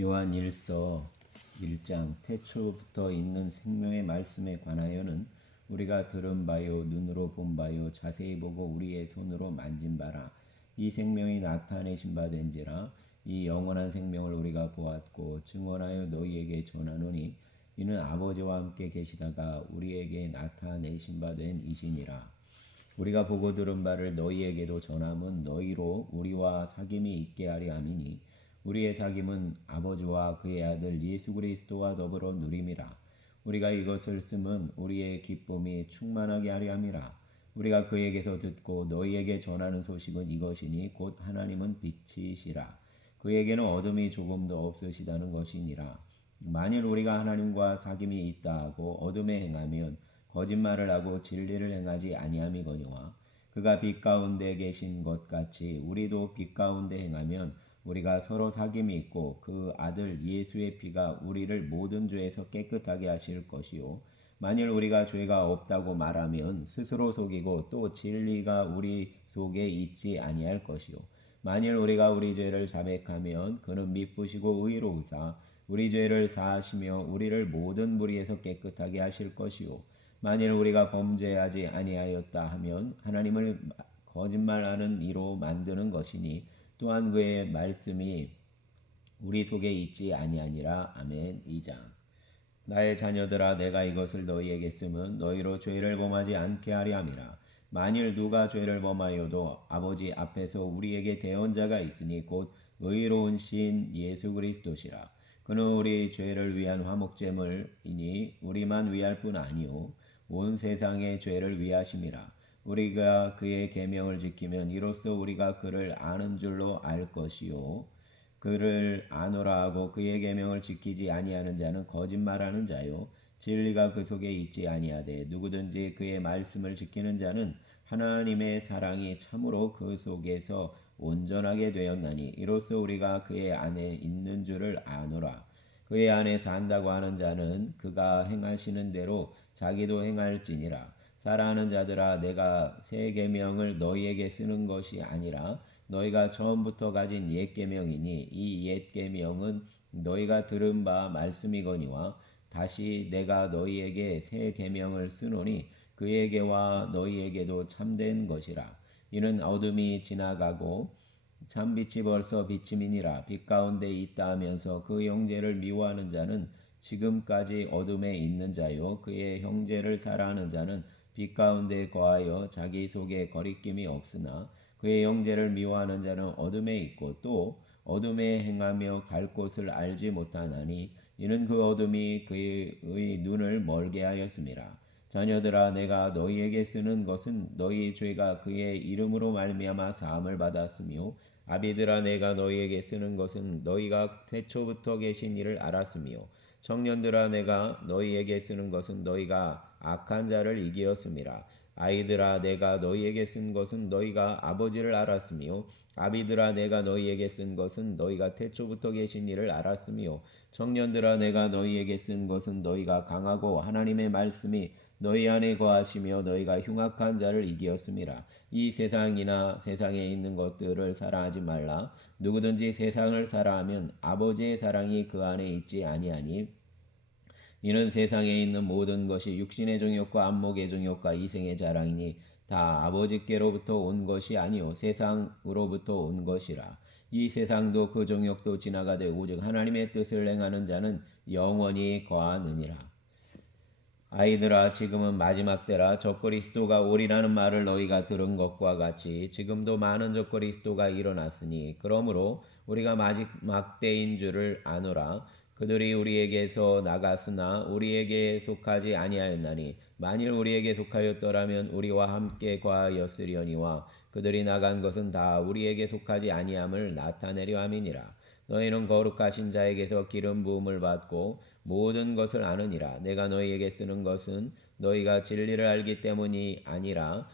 요한 1서 1장 태초부터 있는 생명의 말씀에 관하여는 우리가 들은 바요 눈으로 본 바요 자세히 보고 우리의 손으로 만진 바라. 이 생명이 나타내신 바 된지라. 이 영원한 생명을 우리가 보았고 증언하여 너희에게 전하노니 이는 아버지와 함께 계시다가 우리에게 나타내신 바 된 이시니라. 우리가 보고 들은 바를 너희에게도 전함은 너희로 우리와 사귐이 있게 하려 함이니 우리의 사귐은 아버지와 그의 아들 예수 그리스도와 더불어 누림이라. 우리가 이것을 쓰면 우리의 기쁨이 충만하게 하려 함이라. 우리가 그에게서 듣고 너희에게 전하는 소식은 이것이니 곧 하나님은 빛이시라. 그에게는 어둠이 조금도 없으시다는 것이니라. 만일 우리가 하나님과 사귐이 있다 하고 어둠에 행하면 거짓말을 하고 진리를 행하지 아니함이거니와 그가 빛 가운데 계신 것 같이 우리도 빛 가운데 행하면 우리가 서로 사귐이 있고 그 아들 예수의 피가 우리를 모든 죄에서 깨끗하게 하실 것이요 만일 우리가 죄가 없다고 말하면 스스로 속이고 또 진리가 우리 속에 있지 아니할 것이요 만일 우리가 우리 죄를 자백하면 그는 미쁘시고 의로우사 우리 죄를 사하시며 우리를 모든 무리에서 깨끗하게 하실 것이요 만일 우리가 범죄하지 아니하였다 하면 하나님을 거짓말하는 이로 만드는 것이니 또한 그의 말씀이 우리 속에 있지 아니하니라. 아멘. 2장. 나의 자녀들아 내가 이것을 너희에게 쓰면 너희로 죄를 범하지 않게 하려 함이라. 만일 누가 죄를 범하여도 아버지 앞에서 우리에게 대언자가 있으니 곧 의로운 신 예수 그리스도시라. 그는 우리 죄를 위한 화목제물이니 우리만 위할 뿐 아니요 온 세상의 죄를 위하심이라. 우리가 그의 계명을 지키면 이로써 우리가 그를 아는 줄로 알 것이요 그를 아노라 하고 그의 계명을 지키지 아니하는 자는 거짓말하는 자요 진리가 그 속에 있지 아니하되 누구든지 그의 말씀을 지키는 자는 하나님의 사랑이 참으로 그 속에서 온전하게 되었나니 이로써 우리가 그의 안에 있는 줄을 아노라. 그의 안에 산다고 하는 자는 그가 행하시는 대로 자기도 행할지니라. 사랑하는 자들아 내가 새 계명을 너희에게 쓰는 것이 아니라 너희가 처음부터 가진 옛 계명이니 이 옛 계명은 너희가 들은 바 말씀이거니와 다시 내가 너희에게 새 계명을 쓰노니 그에게와 너희에게도 참된 것이라. 이는 어둠이 지나가고 참빛이 벌써 비침이니라. 빛 가운데 있다 하면서 그 형제를 미워하는 자는 지금까지 어둠에 있는 자요 그의 형제를 사랑하는 자는 빛 가운데 거하여 자기 속에 거리낌이 없으나 그의 형제를 미워하는 자는 어둠에 있고 또 어둠에 행하며 갈 곳을 알지 못하나니 이는 그 어둠이 그의 눈을 멀게 하였음이라. 자녀들아 내가 너희에게 쓰는 것은 너희 죄가 그의 이름으로 말미암아 사함을 받았으며 아비들아 내가 너희에게 쓰는 것은 너희가 태초부터 계신 이를 알았으며 청년들아 내가 너희에게 쓰는 것은 너희가 악한 자를 이기었음이라. 아이들아 내가 너희에게 쓴 것은 너희가 아버지를 알았으며 아비들아 내가 너희에게 쓴 것은 너희가 태초부터 계신 이를 알았으며 청년들아 내가 너희에게 쓴 것은 너희가 강하고 하나님의 말씀이 너희 안에 거하시며 너희가 흉악한 자를 이기었음이라. 이 세상이나 세상에 있는 것들을 사랑하지 말라. 누구든지 세상을 사랑하면 아버지의 사랑이 그 안에 있지 아니하니 이는 세상에 있는 모든 것이 육신의 정욕과 안목의 정욕과 이생의 자랑이니 다 아버지께로부터 온 것이 아니요 세상으로부터 온 것이라. 이 세상도 그 정욕도 지나가되 오직 하나님의 뜻을 행하는 자는 영원히 거하느니라. 아이들아 지금은 마지막 때라 적그리스도가 오리라는 말을 너희가 들은 것과 같이 지금도 많은 적그리스도가 일어났으니 그러므로 우리가 마지막 때인 줄을 아노라. 그들이 우리에게서 나갔으나 우리에게 속하지 아니하였나니 만일 우리에게 속하였더라면 우리와 함께 거하였으려니와 그들이 나간 것은 다 우리에게 속하지 아니함을 나타내려 함이니라. 너희는 거룩하신 자에게서 기름 부음을 받고 모든 것을 아느니라. 내가 너희에게 쓰는 것은 너희가 진리를 알기 때문이 아니라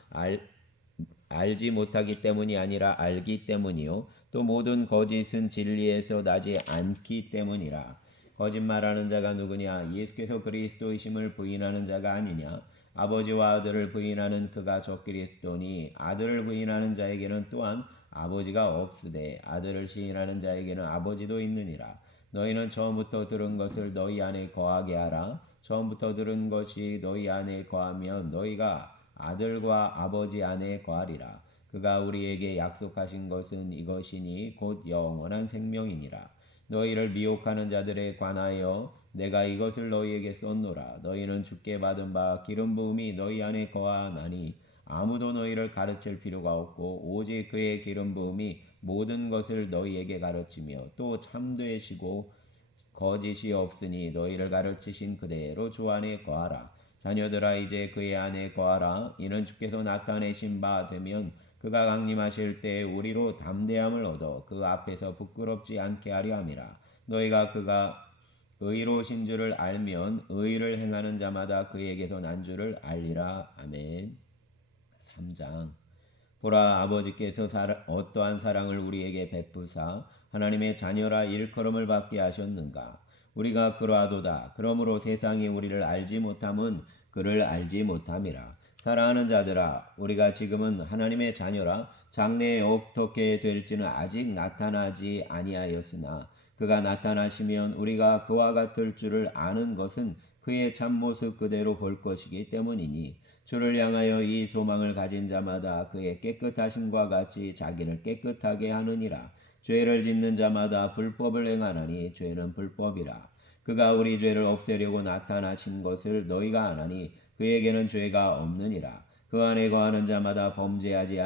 알지 못하기 때문이 아니라 알기 때문이요 또 모든 거짓은 진리에서 나지 않기 때문이라. 거짓말하는 자가 누구냐? 예수께서 그리스도이심을 부인하는 자가 아니냐? 아버지와 아들을 부인하는 그가 적그리스도니 아들을 부인하는 자에게는 또한 아버지가 없으되 아들을 시인하는 자에게는 아버지도 있느니라. 너희는 처음부터 들은 것을 너희 안에 거하게 하라. 처음부터 들은 것이 너희 안에 거하면 너희가 아들과 아버지 안에 거하리라. 그가 우리에게 약속하신 것은 이것이니 곧 영원한 생명이니라. 너희를 미혹하는 자들에 관하여 내가 이것을 너희에게 쏟노라. 너희는 주께 받은 바 기름 부음이 너희 안에 거하나니 아무도 너희를 가르칠 필요가 없고 오직 그의 기름 부음이 모든 것을 너희에게 가르치며 또 참되시고 거짓이 없으니 너희를 가르치신 그대로 주 안에 거하라. 자녀들아 이제 그의 안에 거하라. 이는 주께서 나타내신 바 되면 그가 강림하실 때 우리로 담대함을 얻어 그 앞에서 부끄럽지 않게 하려 함이라. 너희가 그가 의로우신 줄을 알면 의를 행하는 자마다 그에게서 난 줄을 알리라. 아멘. 3장. 보라, 아버지께서 어떠한 사랑을 우리에게 베푸사 하나님의 자녀라 일컬음을 받게 하셨는가. 우리가 그러하도다. 그러므로 세상이 우리를 알지 못함은 그를 알지 못함이라. 사랑하는 자들아, 우리가 지금은 하나님의 자녀라 장래에 어떻게 될지는 아직 나타나지 아니하였으나 그가 나타나시면 우리가 그와 같을 줄을 아는 것은 그의 참모습 그대로 볼 것이기 때문이니 주를 향하여 이 소망을 가진 자마다 그의 깨끗하심과 같이 자기를 깨끗하게 하느니라. 죄를 짓는 자마다 불법을 행하나니 죄는 불법이라. 그가 우리 죄를 없애려고 나타나신 것을 너희가 아나니 그에게는 죄가 없느니라. 그 안에 거하는 자마다 범죄하지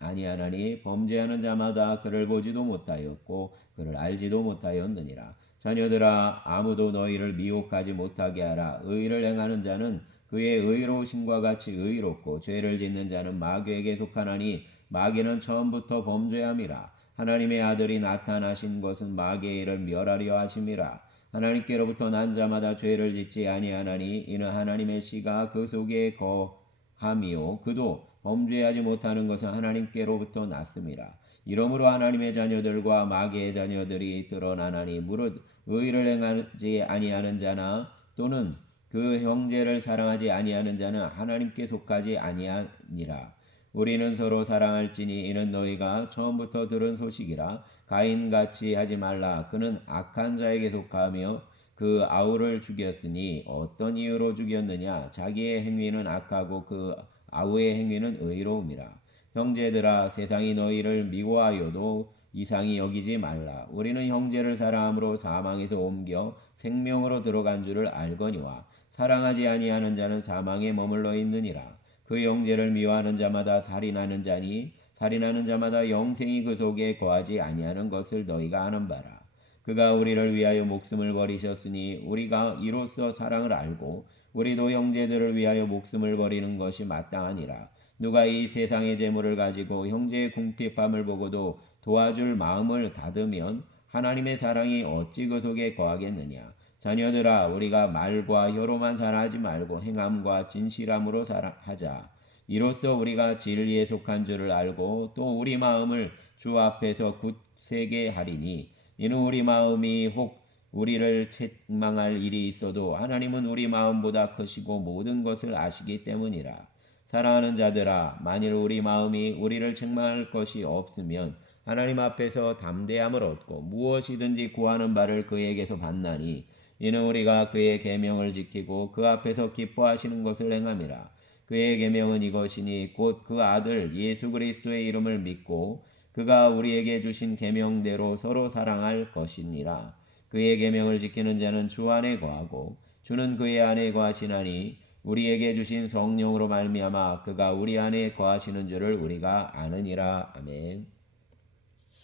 아니하나니 범죄하는 자마다 그를 보지도 못하였고 그를 알지도 못하였느니라. 자녀들아, 아무도 너희를 미혹하지 못하게 하라. 의를 행하는 자는 그의 의로우심과 같이 의롭고 죄를 짓는 자는 마귀에게 속하나니 마귀는 처음부터 범죄함이라. 하나님의 아들이 나타나신 것은 마귀의 일을 멸하려 하심이라. 하나님께로부터 난 자마다 죄를 짓지 아니하나니 이는 하나님의 씨가 그 속에 거함이요 그도 범죄하지 못하는 것은 하나님께로부터 났음이라. 이러므로 하나님의 자녀들과 마귀의 자녀들이 드러나나니 무릇 의를 행하지 아니하는 자나 또는 그 형제를 사랑하지 아니하는 자는 하나님께 속하지 아니하니라. 우리는 서로 사랑할지니 이는 너희가 처음부터 들은 소식이라. 가인같이 하지 말라. 그는 악한 자에게 속하며 그 아우를 죽였으니 어떤 이유로 죽였느냐. 자기의 행위는 악하고 그 아우의 행위는 의로움이라. 형제들아, 세상이 너희를 미워하여도 이상히 여기지 말라. 우리는 형제를 사랑함으로 사망에서 옮겨 생명으로 들어간 줄을 알거니와 사랑하지 아니하는 자는 사망에 머물러 있느니라. 그 형제를 미워하는 자마다 살인하는 자니 살인하는 자마다 영생이 그 속에 거하지 아니하는 것을 너희가 아는 바라. 그가 우리를 위하여 목숨을 버리셨으니 우리가 이로써 사랑을 알고 우리도 형제들을 위하여 목숨을 버리는 것이 마땅하니라. 누가 이 세상의 재물을 가지고 형제의 궁핍함을 보고도 도와줄 마음을 닫으면 하나님의 사랑이 어찌 그 속에 거하겠느냐. 자녀들아, 우리가 말과 혀로만 살아하지 말고 행함과 진실함으로 살아하자. 이로써 우리가 진리에 속한 줄을 알고 또 우리 마음을 주 앞에서 굳세게 하리니 이는 우리 마음이 혹 우리를 책망할 일이 있어도 하나님은 우리 마음보다 크시고 모든 것을 아시기 때문이라. 사랑하는 자들아, 만일 우리 마음이 우리를 책망할 것이 없으면 하나님 앞에서 담대함을 얻고 무엇이든지 구하는 바를 그에게서 받나니 이는 우리가 그의 계명을 지키고 그 앞에서 기뻐하시는 것을 행함이라. 그의 계명은 이것이니 곧 그 아들 예수 그리스도의 이름을 믿고 그가 우리에게 주신 계명대로 서로 사랑할 것이니라. 그의 계명을 지키는 자는 주 안에 거하고 주는 그의 안에 거하시나니 우리에게 주신 성령으로 말미암아 그가 우리 안에 거하시는 줄을 우리가 아느니라. 아멘.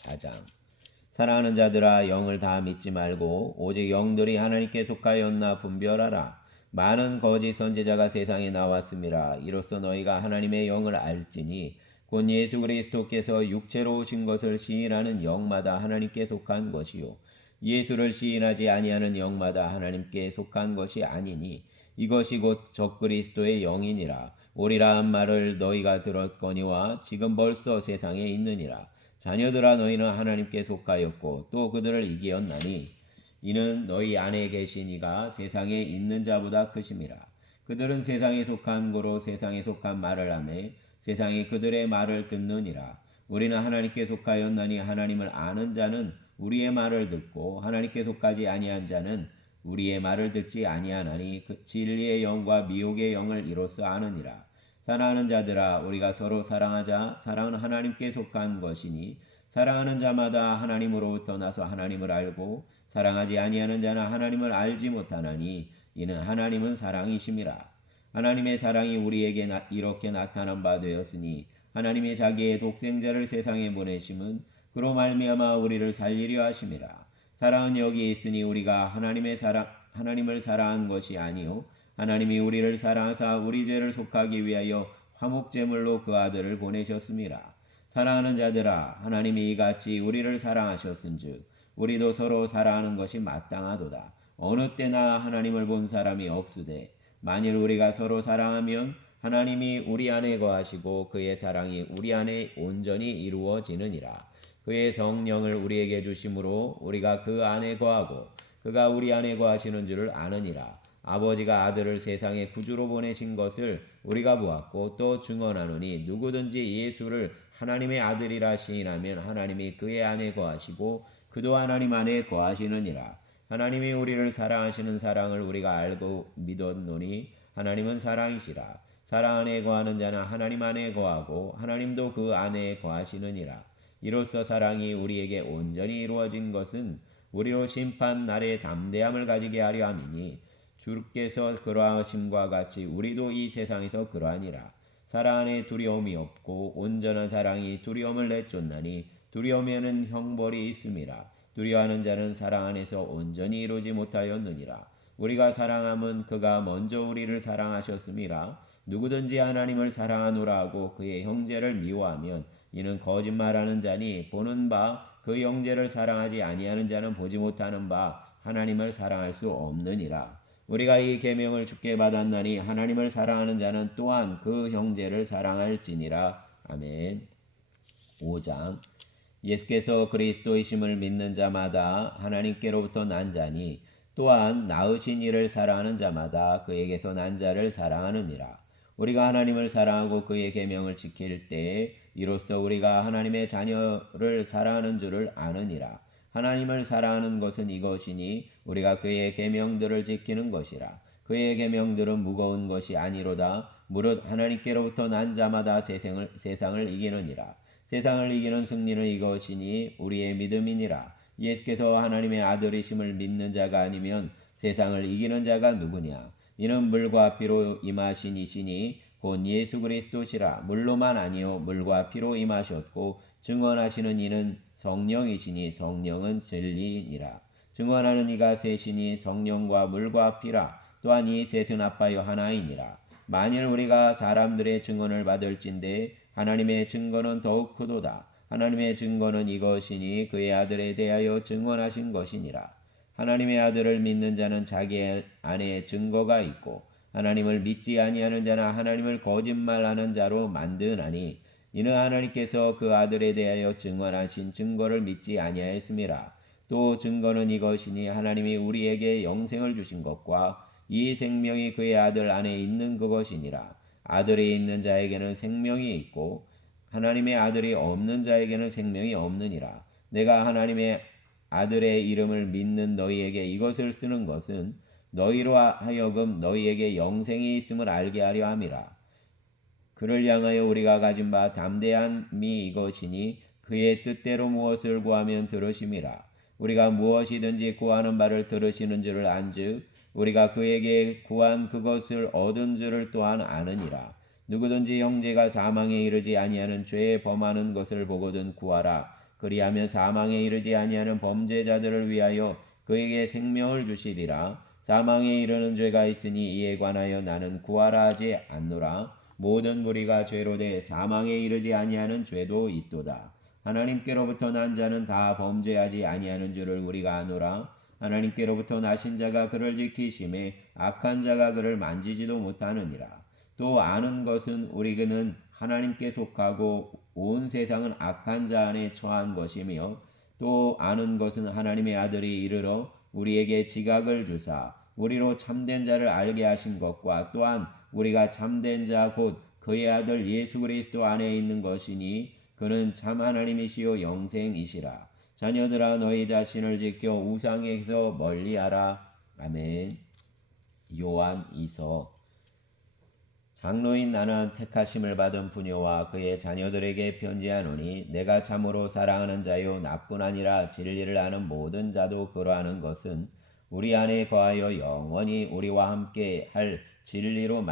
4장. 사랑하는 자들아, 영을 다 믿지 말고 오직 영들이 하나님께 속하였나 분별하라. 많은 거짓 선지자가 세상에 나왔음이라. 이로써 너희가 하나님의 영을 알지니 곧 예수 그리스도께서 육체로 오신 것을 시인하는 영마다 하나님께 속한 것이요 예수를 시인하지 아니하는 영마다 하나님께 속한 것이 아니니 이것이 곧 적그리스도의 영이니라. 오리라 한 말을 너희가 들었거니와 지금 벌써 세상에 있느니라. 자녀들아, 너희는 하나님께 속하였고 또 그들을 이기었나니 이는 너희 안에 계신 이가 세상에 있는 자보다 크심이라. 그들은 세상에 속한 고로 세상에 속한 말을 하며 세상이 그들의 말을 듣느니라. 우리는 하나님께 속하였나니 하나님을 아는 자는 우리의 말을 듣고 하나님께 속하지 아니한 자는 우리의 말을 듣지 아니하나니 그 진리의 영과 미혹의 영을 이로써 아느니라. 사랑하는 자들아, 우리가 서로 사랑하자. 사랑은 하나님께 속한 것이니 사랑하는 자마다 하나님으로부터 나서 하나님을 알고 사랑하지 아니하는 자는 하나님을 알지 못하나니 이는 하나님은 사랑이심이라. 하나님의 사랑이 우리에게 이렇게 나타난 바 되었으니 하나님이 자기의 독생자를 세상에 보내심은 그로 말미암아 우리를 살리려 하심이라. 사랑은 여기 있으니 우리가 하나님을 사랑한 것이 아니요 하나님이 우리를 사랑하사 우리 죄를 속하기 위하여 화목제물로 그 아들을 보내셨음이라. 사랑하는 자들아, 하나님이 이같이 우리를 사랑하셨은즉 우리도 서로 사랑하는 것이 마땅하도다. 어느 때나 하나님을 본 사람이 없으되 만일 우리가 서로 사랑하면 하나님이 우리 안에 거하시고 그의 사랑이 우리 안에 온전히 이루어지느니라. 그의 성령을 우리에게 주심으로 우리가 그 안에 거하고 그가 우리 안에 거하시는 줄을 아느니라. 아버지가 아들을 세상에 구주로 보내신 것을 우리가 보았고 또 증언하노니 누구든지 예수를 하나님의 아들이라 시인하면 하나님이 그의 안에 거하시고 그도 하나님 안에 거하시느니라. 하나님이 우리를 사랑하시는 사랑을 우리가 알고 믿었노니 하나님은 사랑이시라. 사랑 안에 거하는 자는 하나님 안에 거하고 하나님도 그 안에 거하시느니라. 이로써 사랑이 우리에게 온전히 이루어진 것은 우리로 심판 날에 담대함을 가지게 하려 함이니 주께서 그러하심과 같이 우리도 이 세상에서 그러하니라. 사랑 안에 두려움이 없고 온전한 사랑이 두려움을 내쫓나니 두려움에는 형벌이 있음이라. 두려워하는 자는 사랑 안에서 온전히 이루지 못하였느니라. 우리가 사랑함은 그가 먼저 우리를 사랑하셨음이라. 누구든지 하나님을 사랑하노라 하고 그의 형제를 미워하면 이는 거짓말하는 자니 보는 바 그 형제를 사랑하지 아니하는 자는 보지 못하는 바 하나님을 사랑할 수 없느니라. 우리가 이 계명을 주께 받았나니 하나님을 사랑하는 자는 또한 그 형제를 사랑할지니라. 아멘. 5장. 예수께서 그리스도이심을 믿는 자마다 하나님께로부터 난 자니 또한 낳으신 이를 사랑하는 자마다 그에게서 난 자를 사랑하느니라. 우리가 하나님을 사랑하고 그의 계명을 지킬 때에 이로써 우리가 하나님의 자녀를 사랑하는 줄을 아느니라. 하나님을 사랑하는 것은 이것이니 우리가 그의 계명들을 지키는 것이라. 그의 계명들은 무거운 것이 아니로다. 무릇 하나님께로부터 난 자마다 세상을 이기느니라. 세상을 이기는 승리는 이것이니 우리의 믿음이니라. 예수께서 하나님의 아들이심을 믿는 자가 아니면 세상을 이기는 자가 누구냐? 이는 물과 피로 임하신 이시니 곧 예수 그리스도시라. 물로만 아니요 물과 피로 임하셨고 증언하시는 이는 성령이시니 성령은 진리니라. 증언하는 이가 셋이니 성령과 물과 피라. 또한 이 셋은 아빠여 하나이니라. 만일 우리가 사람들의 증언을 받을진대 하나님의 증거는 더욱 크도다. 하나님의 증거는 이것이니 그의 아들에 대하여 증언하신 것이니라. 하나님의 아들을 믿는 자는 자기 안에 증거가 있고 하나님을 믿지 아니하는 자는 하나님을 거짓말하는 자로 만드나니 이는 하나님께서 그 아들에 대하여 증언하신 증거를 믿지 아니하였음이라. 또 증거는 이것이니 하나님이 우리에게 영생을 주신 것과 이 생명이 그의 아들 안에 있는 그것이니라. 아들이 있는 자에게는 생명이 있고 하나님의 아들이 없는 자에게는 생명이 없느니라. 내가 하나님의 아들의 이름을 믿는 너희에게 이것을 쓰는 것은 너희로 하여금 너희에게 영생이 있음을 알게 하려 함이라. 그를 향하여 우리가 가진 바 담대함이 이것이니 그의 뜻대로 무엇을 구하면 들으심이라. 우리가 무엇이든지 구하는 바를 들으시는 줄을 안즉 우리가 그에게 구한 그것을 얻은 줄을 또한 아느니라. 누구든지 형제가 사망에 이르지 아니하는 죄에 범하는 것을 보거든 구하라. 그리하면 사망에 이르지 아니하는 범죄자들을 위하여 그에게 생명을 주시리라. 사망에 이르는 죄가 있으니 이에 관하여 나는 구하라 하지 않노라. 모든 무리가 죄로 돼 사망에 이르지 아니하는 죄도 있도다. 하나님께로부터 난 자는 다 범죄하지 아니하는 줄을 우리가 아노라. 하나님께로부터 나신 자가 그를 지키심에 악한 자가 그를 만지지도 못하느니라. 또 아는 것은 우리는 하나님께 속하고 온 세상은 악한 자 안에 처한 것이며 또 아는 것은 하나님의 아들이 이르러 우리에게 지각을 주사 우리로 참된 자를 알게 하신 것과 또한 우리가 참된 자 곧 그의 아들 예수 그리스도 안에 있는 것이니 그는 참 하나님이시요 영생이시라. 자녀들아 너희 자신을 지켜 우상에서 멀리하라. 아멘. 요한 2서. 장로인 나는 택하심을 받은 부녀와 그의 자녀들에게 편지하노니 내가 참으로 사랑하는 자요 나뿐 아니라 진리를 아는 모든 자도 그러하는 것은 우리 안에 거하여 영원히 우리와 함께 할 진리로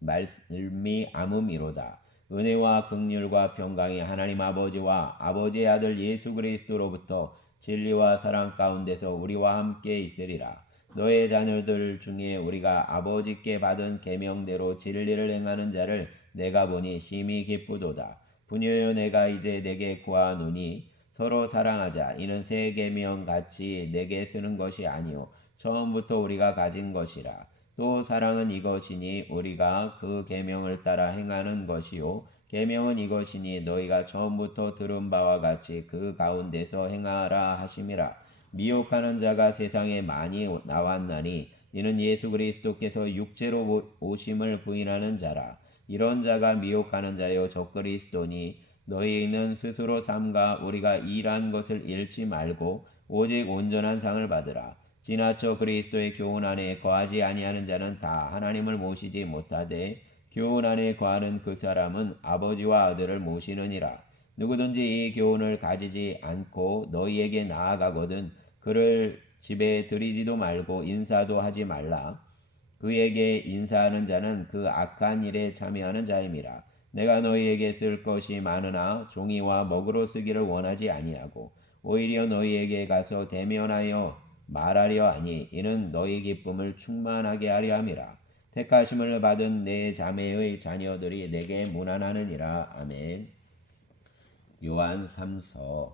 말미암음이로다. 은혜와 긍휼과 평강이 하나님 아버지와 아버지의 아들 예수 그리스도로부터 진리와 사랑 가운데서 우리와 함께 있으리라. 너의 자녀들 중에 우리가 아버지께 받은 계명대로 진리를 행하는 자를 내가 보니 심히 기쁘도다. 부녀여 내가 이제 내게 구하노니 서로 사랑하자. 이는 새 계명 같이 내게 쓰는 것이 아니요 처음부터 우리가 가진 것이라. 또 사랑은 이것이니 우리가 그 계명을 따라 행하는 것이요 계명은 이것이니 너희가 처음부터 들은 바와 같이 그 가운데서 행하라 하심이라. 미혹하는 자가 세상에 많이 나왔나니 이는 예수 그리스도께서 육체로 오심을 부인하는 자라. 이런 자가 미혹하는 자요 적그리스도니 너희는 스스로 삼가 우리가 일한 것을 잃지 말고 오직 온전한 상을 받으라. 지나쳐 그리스도의 교훈 안에 거하지 아니하는 자는 다 하나님을 모시지 못하되 교훈 안에 거하는 그 사람은 아버지와 아들을 모시느니라. 누구든지 이 교훈을 가지지 않고 너희에게 나아가거든 그를 집에 들이지도 말고 인사도 하지 말라. 그에게 인사하는 자는 그 악한 일에 참여하는 자임이라. 내가 너희에게 쓸 것이 많으나 종이와 먹으로 쓰기를 원하지 아니하고 오히려 너희에게 가서 대면하여 말하려 하니 이는 너희 기쁨을 충만하게 하려 함이라. 택하심을 받은 내 자매의 자녀들이 내게 문안하느니라. 아멘. 요한 3서.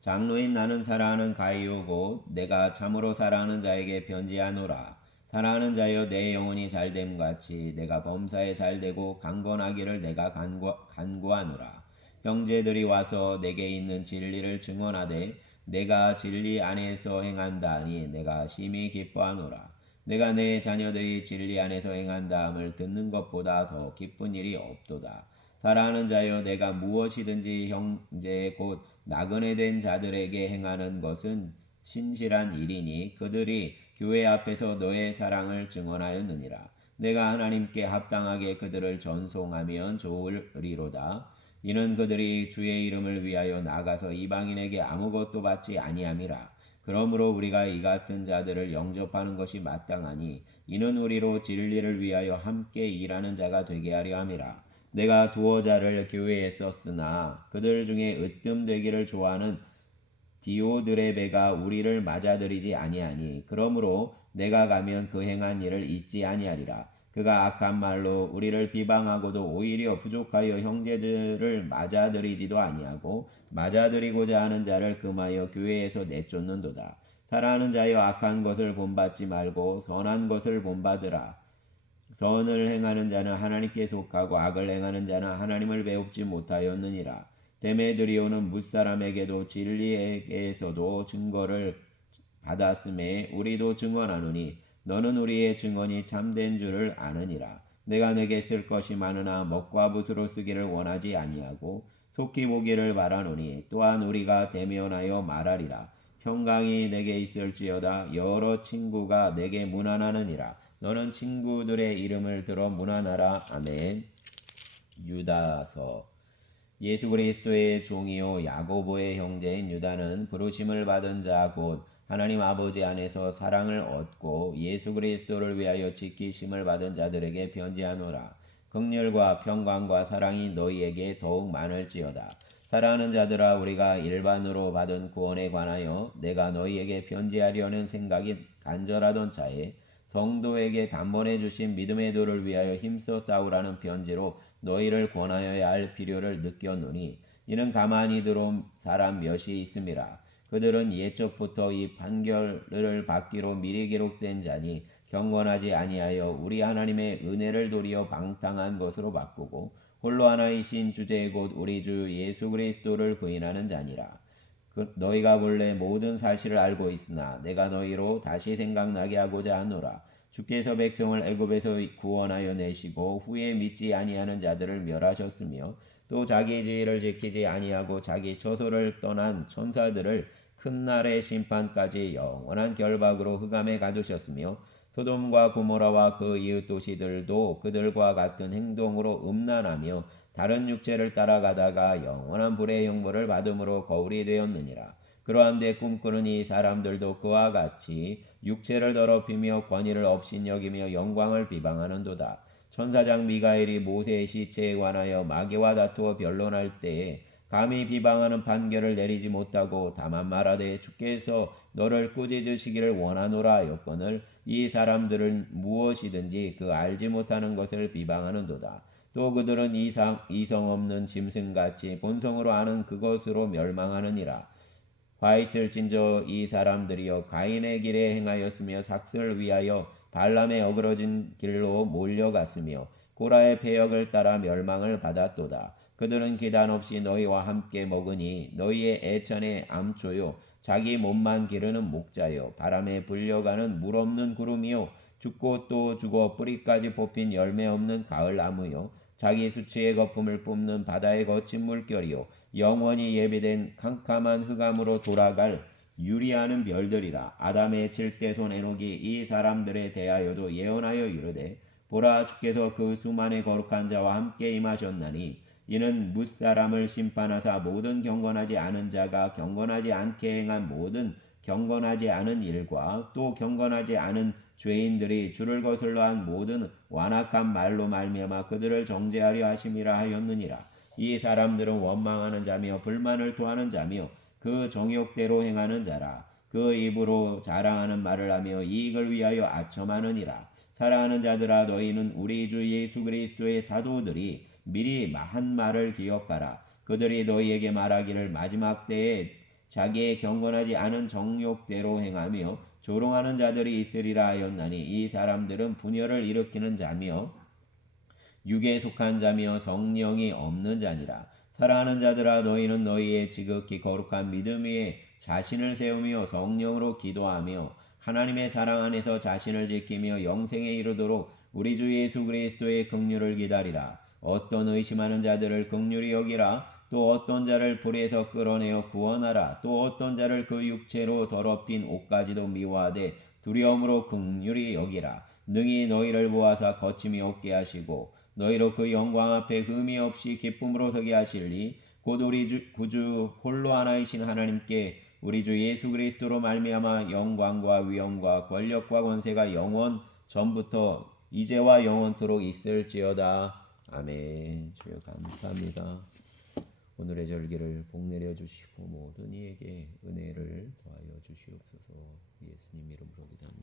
장로인 나는 사랑하는 가이오 곧 내가 참으로 사랑하는 자에게 편지하노라. 사랑하는 자여 내 영혼이 잘됨 같이 내가 범사에 잘되고 강건하기를 내가 간구하노라. 형제들이 와서 내게 있는 진리를 증언하되 내가 진리 안에서 행한다 하니 내가 심히 기뻐하노라. 내가 내 자녀들이 진리 안에서 행한다함을 듣는 것보다 더 기쁜 일이 없도다. 사랑하는 자여 내가 무엇이든지 형제 곧 나그네 된 자들에게 행하는 것은 신실한 일이니 그들이 교회 앞에서 너의 사랑을 증언하였느니라. 내가 하나님께 합당하게 그들을 전송하면 좋으리로다. 이는 그들이 주의 이름을 위하여 나가서 이방인에게 아무것도 받지 아니함이라. 그러므로 우리가 이 같은 자들을 영접하는 것이 마땅하니 이는 우리로 진리를 위하여 함께 일하는 자가 되게 하려 함이라. 내가 두어 자를 교회에 썼으나 그들 중에 으뜸되기를 좋아하는 디오드레베가 우리를 맞아들이지 아니하니 그러므로 내가 가면 그 행한 일을 잊지 아니하리라. 그가 악한 말로 우리를 비방하고도 오히려 부족하여 형제들을 맞아들이지도 아니하고 맞아들이고자 하는 자를 금하여 교회에서 내쫓는도다. 사랑하는 자여 악한 것을 본받지 말고 선한 것을 본받으라. 선을 행하는 자는 하나님께 속하고 악을 행하는 자는 하나님을 배웁지 못하였느니라. 데메드리오는 뭇사람에게도 진리에게서도 증거를 받았음에 우리도 증언하노니 너는 우리의 증언이 참된 줄을 아느니라. 내가 내게 쓸 것이 많으나 먹과 붓으로 쓰기를 원하지 아니하고 속히 보기를 바라노니 또한 우리가 대면하여 말하리라. 평강이 내게 있을지어다. 여러 친구가 내게 문안하느니라. 너는 친구들의 이름을 들어 문안하라. 아멘. 유다서. 예수 그리스도의 종이요 야고보의 형제인 유다는 부르심을 받은 자 곧 하나님 아버지 안에서 사랑을 얻고 예수 그리스도를 위하여 지키심을 받은 자들에게 편지하노라. 긍휼과 평강과 사랑이 너희에게 더욱 많을지어다. 사랑하는 자들아 우리가 일반으로 받은 구원에 관하여 내가 너희에게 편지하려는 생각이 간절하던 차에 성도에게 단번에 주신 믿음의 도를 위하여 힘써 싸우라는 편지로 너희를 권하여야 할 필요를 느꼈노니 이는 가만히 들어온 사람 몇이 있음이라. 그들은 옛적부터 이 판결을 받기로 미리 기록된 자니 경건하지 아니하여 우리 하나님의 은혜를 도리어 방탕한 것으로 바꾸고 홀로 하나이신 주제 곧 우리 주 예수 그리스도를 부인하는 자니라. 너희가 본래 모든 사실을 알고 있으나 내가 너희로 다시 생각나게 하고자 하노라. 주께서 백성을 애굽에서 구원하여 내시고 후에 믿지 아니하는 자들을 멸하셨으며 또 자기 지위를 지키지 아니하고 자기 처소를 떠난 천사들을 큰 날의 심판까지 영원한 결박으로 흑암에 가두셨으며 소돔과 고모라와 그 이웃 도시들도 그들과 같은 행동으로 음란하며 다른 육체를 따라가다가 영원한 불의 형벌을 받음으로 거울이 되었느니라. 그러한데 꿈꾸는 이 사람들도 그와 같이 육체를 더럽히며 권위를 업신여기며 영광을 비방하는도다. 천사장 미가엘이 모세의 시체에 관하여 마귀와 다투어 변론할 때에 감히 비방하는 판결을 내리지 못하고 다만 말하되 주께서 너를 꾸짖으시기를 원하노라 하였거늘 이 사람들은 무엇이든지 그 알지 못하는 것을 비방하는도다. 또 그들은 이성 없는 짐승같이 본성으로 아는 그것으로 멸망하느니라. 화 있을진저 이 사람들이여 가인의 길에 행하였으며 삭슬 위하여 발람의 어그러진 길로 몰려갔으며 고라의 패역을 따라 멸망을 받았도다. 그들은 기단 없이 너희와 함께 먹으니 너희의 애천의 암초요 자기 몸만 기르는 목자요 바람에 불려가는 물 없는 구름이요 죽고 또 죽어 뿌리까지 뽑힌 열매 없는 가을나무요 자기 수치의 거품을 뿜는 바다의 거친 물결이요 영원히 예비된 캄캄한 흑암으로 돌아갈 유리하는 별들이라. 아담의 7대 손 에녹이 이 사람들에 대하여도 예언하여 이르되 보라 주께서 그 수만의 거룩한 자와 함께 임하셨나니 이는 뭇사람을 심판하사 모든 경건하지 않은 자가 경건하지 않게 행한 모든 경건하지 않은 일과 또 경건하지 않은 죄인들이 주를 거슬러 한 모든 완악한 말로 말미암아 그들을 정죄하려 하심이라 하였느니라. 이 사람들은 원망하는 자며 불만을 토하는 자며 그 정욕대로 행하는 자라. 그 입으로 자랑하는 말을 하며 이익을 위하여 아첨하느니라. 사랑하는 자들아 너희는 우리 주 예수 그리스도의 사도들이 미리 한 말을 기억하라. 그들이 너희에게 말하기를 마지막 때에 자기의 경건하지 않은 정욕대로 행하며 조롱하는 자들이 있으리라 하였나니 이 사람들은 분열을 일으키는 자며 육에 속한 자며 성령이 없는 자니라. 사랑하는 자들아 너희는 너희의 지극히 거룩한 믿음 위에 자신을 세우며 성령으로 기도하며 하나님의 사랑 안에서 자신을 지키며 영생에 이르도록 우리 주 예수 그리스도의 긍휼을 기다리라. 어떤 의심하는 자들을 긍휼히 여기라. 또 어떤 자를 불에서 끌어내어 구원하라. 또 어떤 자를 그 육체로 더럽힌 옷까지도 미워하되 두려움으로 긍휼히 여기라. 능히 너희를 보아사 거침이 없게 하시고 너희로 그 영광 앞에 흠이 없이 기쁨으로 서게 하실리. 곧 우리 구주 홀로 하나이신 하나님께 우리 주 예수 그리스도로 말미암아 영광과 위엄과 권력과 권세가 영원 전부터 이제와 영원토록 있을지어다. 아멘. 주여 감사합니다. 오늘의 절기를 복 내려 주시고 모든 이에게 은혜를 더하여 주시옵소서. 예수님 이름으로 기도합니다.